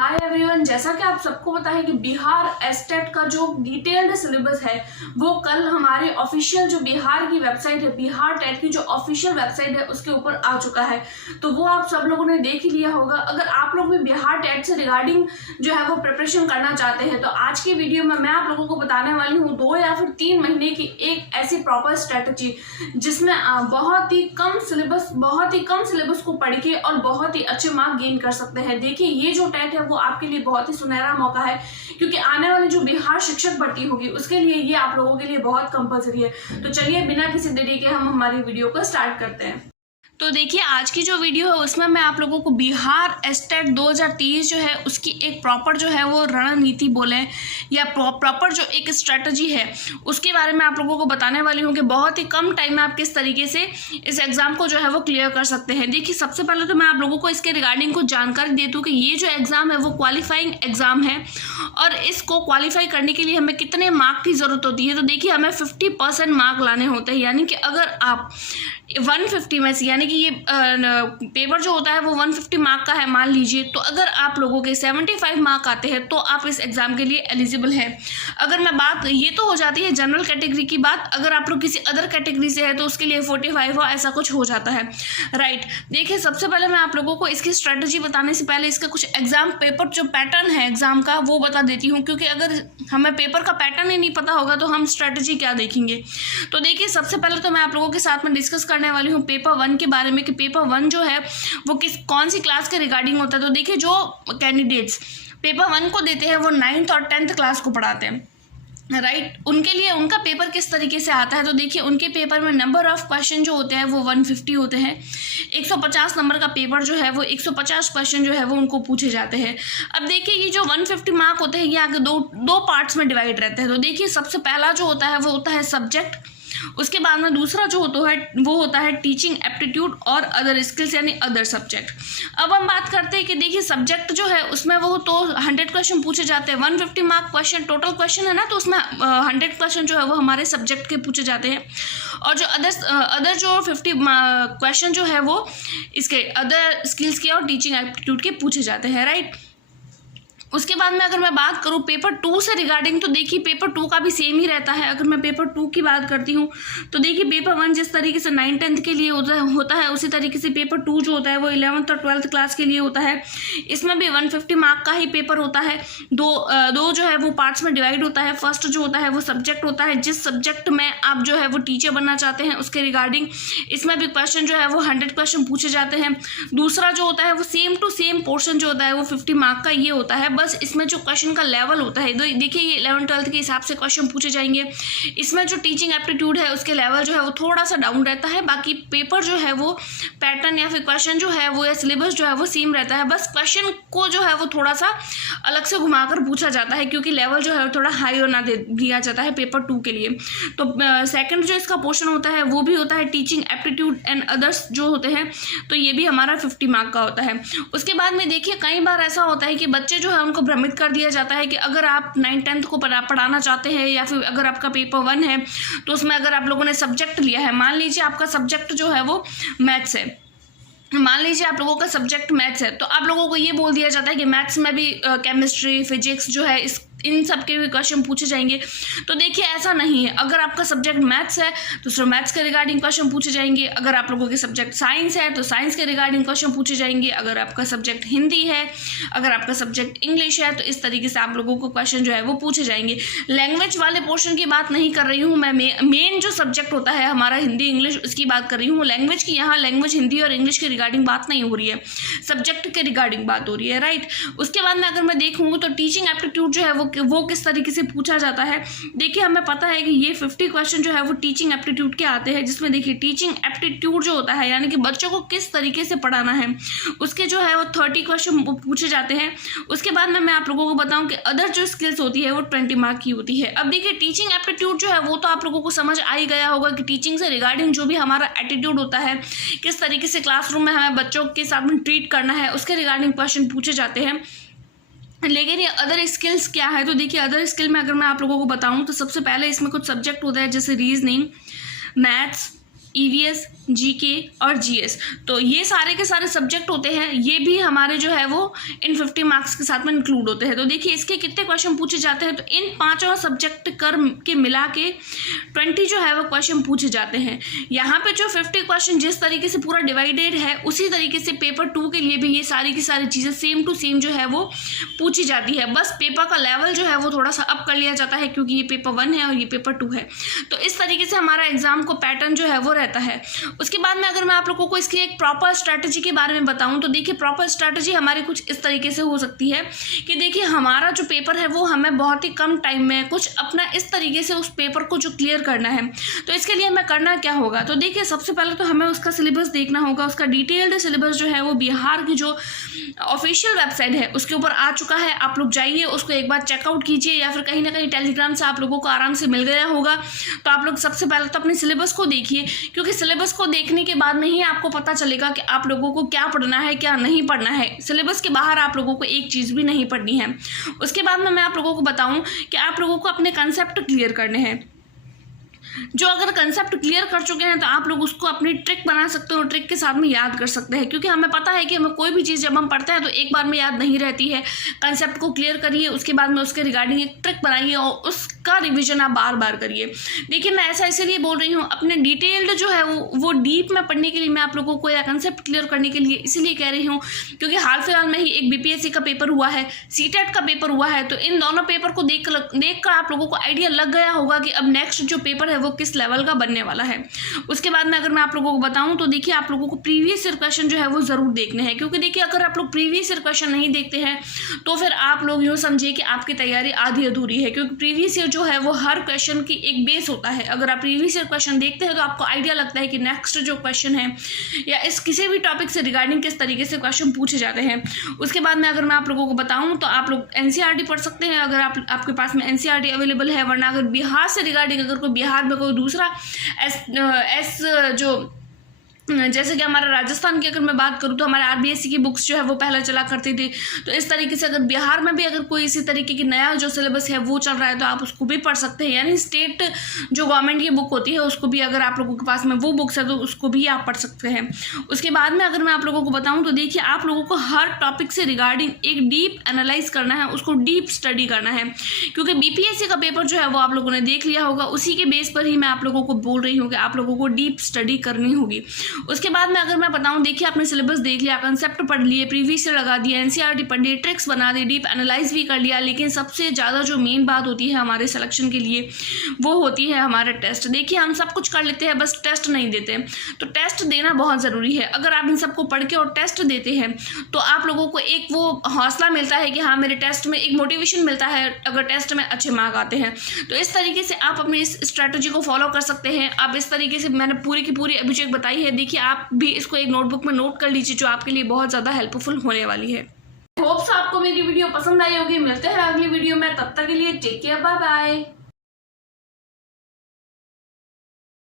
Hi everyone, जैसा कि आप सबको पता है कि बिहार एस्टेट का जो डिटेल्ड सिलेबस है वो कल हमारे ऑफिशियल जो बिहार की वेबसाइट है, बिहार टेट की जो ऑफिशियल वेबसाइट है उसके ऊपर आ चुका है। तो वो आप सब लोगों ने देख ही लिया होगा। अगर आप लोग भी बिहार टेट से रिगार्डिंग जो है वो प्रिपरेशन करना चाहते हैं तो आज की वीडियो में मैं आप लोगों को बताने वाली हूँ 2 या फिर 3 महीने की एक ऐसी प्रॉपर स्ट्रेटेजी जिसमें बहुत ही कम सिलेबस को पढ़ के और बहुत ही अच्छे मार्क गेन कर सकते हैं। देखिए, ये जो टेट है वो आपके लिए बहुत ही सुनहरा मौका है, क्योंकि आने वाली जो बिहार शिक्षक भर्ती होगी उसके लिए ये आप लोगों के लिए बहुत कंपलसरी है। तो चलिए बिना किसी देरी के हम हमारी वीडियो को स्टार्ट करते हैं। तो देखिए, आज की जो वीडियो है उसमें मैं आप लोगों को बिहार एस्टेट 2023 जो है उसकी एक प्रॉपर जो है वो रणनीति बोले या प्रॉपर जो एक स्ट्रेटजी है उसके बारे में आप लोगों को बताने वाली हूँ कि बहुत ही कम टाइम में आप किस तरीके से इस एग्जाम को जो है वो क्लियर कर सकते हैं। देखिए, सबसे पहले तो मैं आप लोगों को इसके रिगार्डिंग कुछ जानकारी दे दूँ कि ये जो एग्जाम है वो क्वालिफाइंग एग्जाम है और इसको क्वालिफाई करने के लिए हमें कितने मार्क की जरूरत होती है। तो देखिए, हमें 50% मार्क लाने होते हैं, यानी कि अगर आप 150 में से, यानी कि ये पेपर जो होता है वो 150 मार्क का है मान लीजिए, तो अगर आप लोगों के 75 मार्क आते हैं तो आप इस एग्जाम के लिए एलिजिबल हैं। अगर मैं बात, ये तो हो जाती है जनरल कैटेगरी की बात, अगर आप लोग किसी अदर कैटेगरी से है तो उसके लिए 45 हो, ऐसा कुछ हो जाता है, राइट। देखिए, सबसे पहले मैं आप लोगों को इसकी स्ट्रेटजी बताने से पहले इसका कुछ एग्जाम पेपर जो पैटर्न है एग्जाम का वो बता देती हूँ, क्योंकि अगर हमें पेपर का पैटर्न ही नहीं पता होगा तो हम स्ट्रेटजी क्या देखेंगे। तो देखिए, सबसे पहले तो मैं आप लोगों के साथ में डिस्कस करने वाली हूँ पेपर 1 के बारे में कि पेपर 1 जो है वो कौन सी क्लास के रिगार्डिंग होता है। तो देखिए, जो कैंडिडेट्स पेपर 1 को देते हैं वो 9th और 10th क्लास को पढ़ाते हैं, राइट। उनके लिए उनका पेपर किस तरीके से आता है, तो देखिए उनके पेपर में नंबर ऑफ क्वेश्चन जो होते हैं वो 150 होते हैं। 150 नंबर का पेपर जो है वो 150 क्वेश्चन जो है वो उनको पूछे जाते हैं। अब देखिए, ये जो 150 मार्क होते हैं ये आगे दो पार्ट्स में डिवाइड रहते हैं। तो देखिए, सबसे पहला जो होता है वो होता है सब्जेक्ट, उसके बाद में दूसरा जो होता है टीचिंग एप्टीट्यूड और अदर स्किल्स यानी अदर सब्जेक्ट। अब हम बात करते हैं कि देखिए, सब्जेक्ट जो है उसमें वो तो 100 क्वेश्चन पूछे जाते हैं। 150 मार्क क्वेश्चन टोटल क्वेश्चन है ना, तो उसमें 100 क्वेश्चन जो है वो हमारे सब्जेक्ट के पूछे जाते हैं और जो अदर जो 50 क्वेश्चन जो है वो इसके अदर स्किल्स के और टीचिंग एप्टीट्यूड के पूछे जाते हैं, राइट। उसके बाद में अगर मैं बात करूँ पेपर 2 से रिगार्डिंग, तो देखिए पेपर 2 का भी सेम ही रहता है। अगर मैं पेपर 2 की बात करती हूँ तो देखिए, पेपर 1 जिस तरीके से 9th-10th के लिए होता है उसी तरीके से पेपर 2 जो होता है वो 11th और 12th क्लास के लिए होता है। इसमें भी 150 मार्क का ही पेपर होता है। दो जो है वो पार्ट्स में डिवाइड होता है। फर्स्ट जो होता है वो सब्जेक्ट होता है, जिस सब्जेक्ट में आप जो है वो टीचर बनना चाहते हैं उसके रिगार्डिंग इसमें भी क्वेश्चन जो है वो 100 क्वेश्चन पूछे जाते हैं। दूसरा जो होता है वो सेम टू सेम पोर्शन जो होता है वो 50 मार्क का ये होता है। बस इसमें जो क्वेश्चन का लेवल होता है, देखिए ये 11th-12th के हिसाब से क्वेश्चन पूछे जाएंगे। इसमें जो टीचिंग एप्टीट्यूड है उसके लेवल जो है वो थोड़ा सा डाउन रहता है। बाकी पेपर जो है वो पैटर्न या फिर क्वेश्चन जो है वो या सिलेबस जो है वो सेम रहता है। बस क्वेश्चन को जो है वो थोड़ा सा अलग से घुमाकर पूछा जाता है, क्योंकि लेवल जो है थोड़ा हाई होना दिया जाता है पेपर 2 के लिए। तो सेकंड जो इसका पोर्शन होता है वो भी होता है टीचिंग एप्टीट्यूड एंड अदर्स जो होते हैं, तो ये भी हमारा 50 मार्क का होता है। उसके बाद में देखिए, कई बार ऐसा होता है कि बच्चे जो है उनको भ्रमित कर दिया जाता है कि अगर आप 9th-10th को पढ़ाना चाहते हैं या फिर अगर आपका पेपर 1 है तो उसमें अगर आप लोगों ने सब्जेक्ट लिया है, मान लीजिए आपका सब्जेक्ट जो है वो मैथ्स है, मान लीजिए आप लोगों का सब्जेक्ट मैथ्स है, तो आप लोगों को ये बोल दिया जाता है कि मैथ्स में भी केमिस्ट्री फिजिक्स जो है इन सब के भी क्वेश्चन पूछे जाएंगे। तो देखिए, ऐसा नहीं है। अगर आपका सब्जेक्ट मैथ्स है तो सिर्फ मैथ्स के रिगार्डिंग क्वेश्चन पूछे जाएंगे। अगर आप लोगों के सब्जेक्ट साइंस है तो साइंस के रिगार्डिंग क्वेश्चन पूछे जाएंगे। अगर आपका सब्जेक्ट हिंदी है, अगर आपका सब्जेक्ट इंग्लिश है, तो इस तरीके से आप लोगों को क्वेश्चन जो है वो पूछे जाएंगे। लैंग्वेज वाले पोर्शन की बात नहीं कर रही हूँ मैं, मेन जो सब्जेक्ट होता है हमारा हिंदी इंग्लिश उसकी बात कर रही हूँ। लैंग्वेज की यहाँ लैंग्वेज हिंदी और इंग्लिश के रिगार्डिंग बात नहीं हो रही है, सब्जेक्ट के रिगार्डिंग बात हो रही है, राइट। उसके बाद में अगर मैं देखूँ तो टीचिंग एप्टीट्यूड जो है वो किस तरीके से पूछा जाता है। देखिए, हमें पता है कि ये 50 क्वेश्चन जो है वो टीचिंग एप्टीट्यूड के आते हैं, जिसमें देखिए टीचिंग एप्टीट्यूड जो होता है यानी कि बच्चों को किस तरीके से पढ़ाना है उसके जो है वो 30 क्वेश्चन पूछे जाते हैं। उसके बाद में मैं आप लोगों को बताऊं कि अदर जो स्किल्स होती है वो 20 मार्क की होती है। अब देखिए, टीचिंग एप्टीट्यूड जो है वो तो आप लोगों को समझ आ ही गया होगा कि टीचिंग से रिगार्डिंग जो भी हमारा एटीट्यूड होता है, किस तरीके से क्लासरूम में हमें बच्चों के साथ में ट्रीट करना है, उसके रिगार्डिंग क्वेश्चन पूछे जाते हैं। लेकिन ये अदर स्किल्स क्या है, तो देखिए अदर स्किल में अगर मैं आप लोगों को बताऊं तो सबसे पहले इसमें कुछ सब्जेक्ट होता है जैसे रीजनिंग, मैथ्स, ईवीएस, जीके और जीएस। तो ये सारे के सारे सब्जेक्ट होते हैं, ये भी हमारे जो है वो इन 50 मार्क्स के साथ में इंक्लूड होते हैं। तो देखिए इसके कितने क्वेश्चन पूछे जाते हैं, तो इन पांचों सब्जेक्ट कर के मिला के 20 जो है वो क्वेश्चन पूछे जाते हैं। यहाँ पे जो 50 क्वेश्चन जिस तरीके से पूरा डिवाइडेड है, उसी तरीके से पेपर 2 के लिए भी ये सारी की सारी चीज़ें सेम टू सेम जो है वो पूछी जाती है। बस पेपर का लेवल जो है वो थोड़ा सा अप कर लिया जाता है, क्योंकि ये पेपर 1 है और ये पेपर 2 है। तो इस तरीके से हमारा एग्जाम को पैटर्न जो है वो रहता है। उसके बाद में अगर मैं आप लोगों को इसकी एक प्रॉपर स्ट्रैटेजी के बारे में बताऊं, तो देखिए प्रॉपर स्ट्रैटेजी हमारी कुछ इस तरीके से हो सकती है कि देखिए हमारा जो पेपर है वो हमें बहुत ही कम टाइम में कुछ अपना इस तरीके से उस पेपर को जो क्लियर करना है। तो इसके लिए हमें करना क्या होगा, तो देखिए सबसे पहले तो हमें उसका सिलेबस देखना होगा। उसका डिटेल्ड सिलेबस जो है वो बिहार की जो ऑफिशियल वेबसाइट है उसके ऊपर आ चुका है। आप लोग जाइए उसको एक बार चेकआउट कीजिए, या फिर कहीं ना कहीं टेलीग्राम से आप लोगों को आराम से मिल गया होगा। तो आप लोग सबसे पहले तो अपने सिलेबस को देखिए, क्योंकि सिलेबस को देखने के बाद में ही आपको पता चलेगा कि आप लोगों को क्या पढ़ना है क्या नहीं पढ़ना है। सिलेबस के बाहर आप लोगों को एक चीज़ भी नहीं पढ़नी है। उसके बाद में मैं आप लोगों को बताऊं कि आप लोगों को अपने कंसेप्ट क्लियर करने हैं। जो अगर कंसेप्ट क्लियर कर चुके हैं तो आप लोग उसको अपनी ट्रिक बना सकते हो, ट्रिक के साथ में याद कर सकते हैं, क्योंकि हमें पता है कि हमें कोई भी चीज़ जब हम पढ़ते हैं तो एक बार में याद नहीं रहती है। कंसेप्ट को क्लियर करिए, उसके बाद में उसके रिगार्डिंग एक ट्रिक बनाइए और उसका रिविजन आप बार बार करिए। देखिए मैं ऐसा इसीलिए बोल रही हूँ, अपने डिटेल्ड जो है वो डीप में पढ़ने के लिए मैं आप लोगों को या कंसेप्ट क्लियर करने के लिए इसीलिए कह रही हूँ, क्योंकि हाल फिलहाल में ही एक बीपीएससी का पेपर हुआ है, सीटेट का पेपर हुआ है। तो इन दोनों पेपर को देख कर आप लोगों को आइडिया लग गया होगा कि अब नेक्स्ट जो पेपर है वो किस लेवल का बनने वाला है। उसके बाद में अगर मैं आप लोगों को बताऊं तो देखिए आप लोगों को प्रीवियस ईयर क्वेश्चन जो है वो जरूर देखने हैं, क्योंकि देखिए अगर आप लोग प्रीवियस ईयर क्वेश्चन नहीं देखते हैं तो फिर आप लोग यूँ समझिए कि आपकी तैयारी आधी अधूरी है, क्योंकि प्रीवियस ईयर जो है वो हर क्वेश्चन की एक बेस होता है। अगर आप प्रीवियस ईयर क्वेश्चन देखते हैं तो आपको आइडिया लगता है कि नेक्स्ट जो क्वेश्चन है या इस किसी भी टॉपिक से रिगार्डिंग किस तरीके से क्वेश्चन पूछे जाते हैं। उसके बाद में अगर मैं आप लोगों को बताऊं तो आप लोग एनसीईआरटी पढ़ सकते हैं अगर आपके पास में एनसीईआरटी अवेलेबल है, वरना अगर बिहार से रिगार्डिंग अगर कोई बिहार में कोई दूसरा जो जैसे कि हमारा राजस्थान की अगर मैं बात करूँ तो हमारे आरबीएससी की बुक्स जो है वो पहले चला करती थी। तो इस तरीके से अगर बिहार में भी अगर कोई इसी तरीके की नया जो सिलेबस है वो चल रहा है तो आप उसको भी पढ़ सकते हैं। यानी स्टेट जो गवर्नमेंट की बुक होती है उसको भी अगर आप लोगों के पास में वो बुक्स है तो उसको भी आप पढ़ सकते हैं। उसके बाद में अगर मैं आप लोगों को बताऊँ तो देखिए आप लोगों को हर टॉपिक से रिगार्डिंग एक डीप एनालाइज करना है, उसको डीप स्टडी करना है, क्योंकि बीपीएससी का पेपर जो है वो आप लोगों ने देख लिया होगा। उसी के बेस पर ही मैं आप लोगों को बोल रही हूँ कि आप लोगों को डीप स्टडी करनी होगी। उसके बाद में अगर मैं बताऊं देखिए आपने सिलेबस देख लिया, कंसेप्ट पढ़ लिए, प्रीवियस ईयर लगा दिया, एनसीईआरटी पढ़ लिए, ट्रिक्स बना दी, डीप एनालाइज भी कर लिया, लेकिन सबसे ज़्यादा जो मेन बात होती है हमारे सिलेक्शन के लिए वो होती है हमारा टेस्ट। देखिए हम सब कुछ कर लेते हैं बस टेस्ट नहीं देते, तो टेस्ट देना बहुत ज़रूरी है। अगर आप इन सबको पढ़ के और टेस्ट देते हैं तो आप लोगों को एक वो हौसला मिलता है कि हाँ मेरे टेस्ट में एक मोटिवेशन मिलता है अगर टेस्ट में अच्छे मार्क आते हैं। तो इस तरीके से आप अपनी इस स्ट्रैटेजी को फॉलो कर सकते हैं। आप इस तरीके से मैंने पूरी की पूरी अभिषेक बताई है, देखिए आप भी इसको एक नोटबुक में नोट कर लीजिए जो आपके लिए बहुत ज़्यादा हेल्पफुल होने वाली है। होप्स आपको मेरी वीडियो पसंद आई होगी। मिलते हैं अगली वीडियो में, तब तक के लिए टेक केयर, बाय बाय।